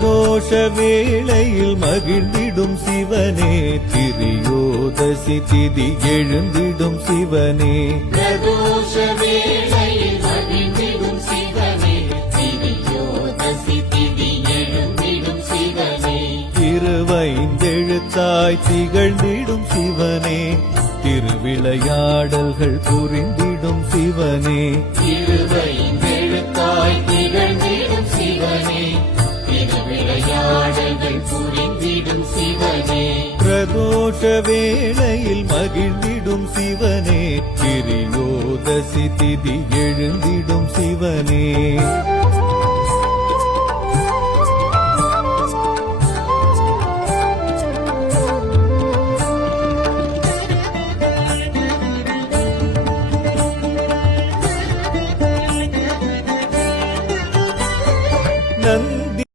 பிரதோஷ வேளையில் மகிழ்ந்திடும் சிவனே, திரியோதசி திதி எழுந்திடும் சிவனே. பிரதோஷ வேளையில் மகிழ்ந்திடும் சிவனே, திரியோதசி திதி எழுந்திடும் சிவனே. திருவைந்தெழுத்தாய் திகழ்ந்திடும் சிவனே, திருவிளையாடல்கள் புரிந்திடும் சிவனே. திருவைந்தெழுத்தாய் திகழ்ந்திடும் சிவனே, திருவிளையாடல்கள் புரிந்திடும் சிவனே. பிரதோஷ வேளையில் மகிழ்ந்திடும் சிவனே, திரியோதசி திதி எழுந்திடும் சிவனே. நந்த